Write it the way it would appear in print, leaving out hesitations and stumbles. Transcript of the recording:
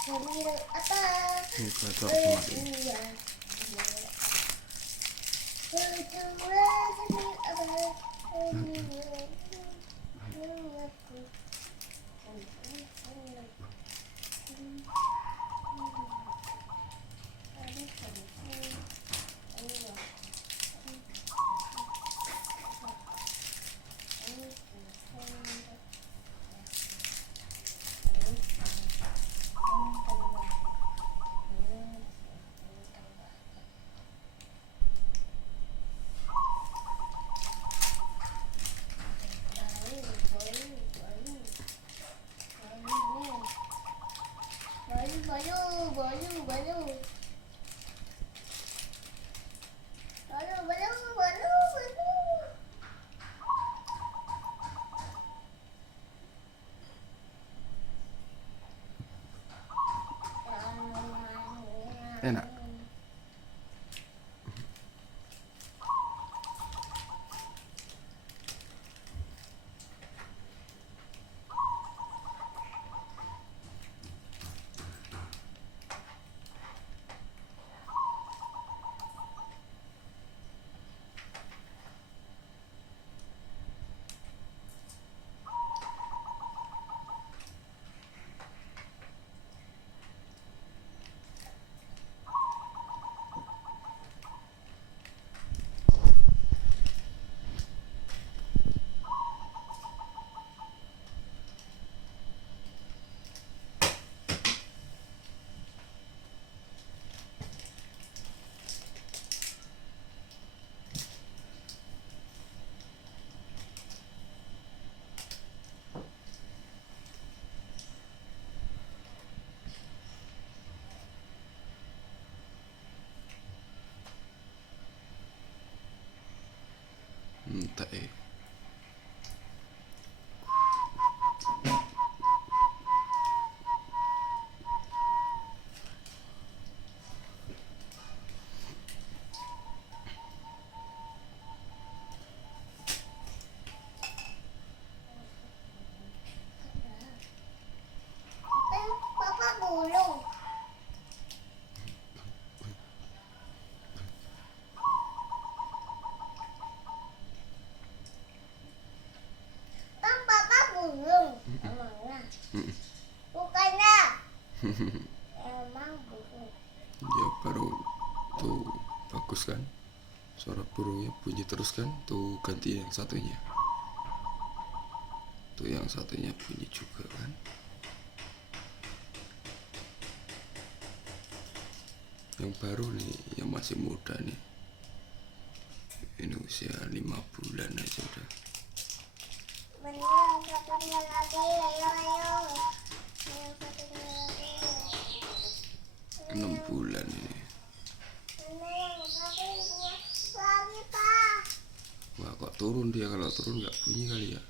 Sambil apa? Ini cocok banget ini. Berdua sambil apa? Enak. Entah Papa bulung. Kan papa bulung. Emangnya? Bukannya. Emang bulung. Ya baru tuh bagus kan, suara burungnya bunyi terus kan. Tuh ganti yang satunya, tuh yang satunya bunyi juga kan. Yang baru nih, yang masih muda nih, ini usia 5 bulan aja udah. Bener, satunya lagi. Ayo. Yang satunya lagi. 6 bulan ini. Bener, yang satunya lagi, Pak. Wah kok turun dia, kalau turun nggak bunyi kali ya.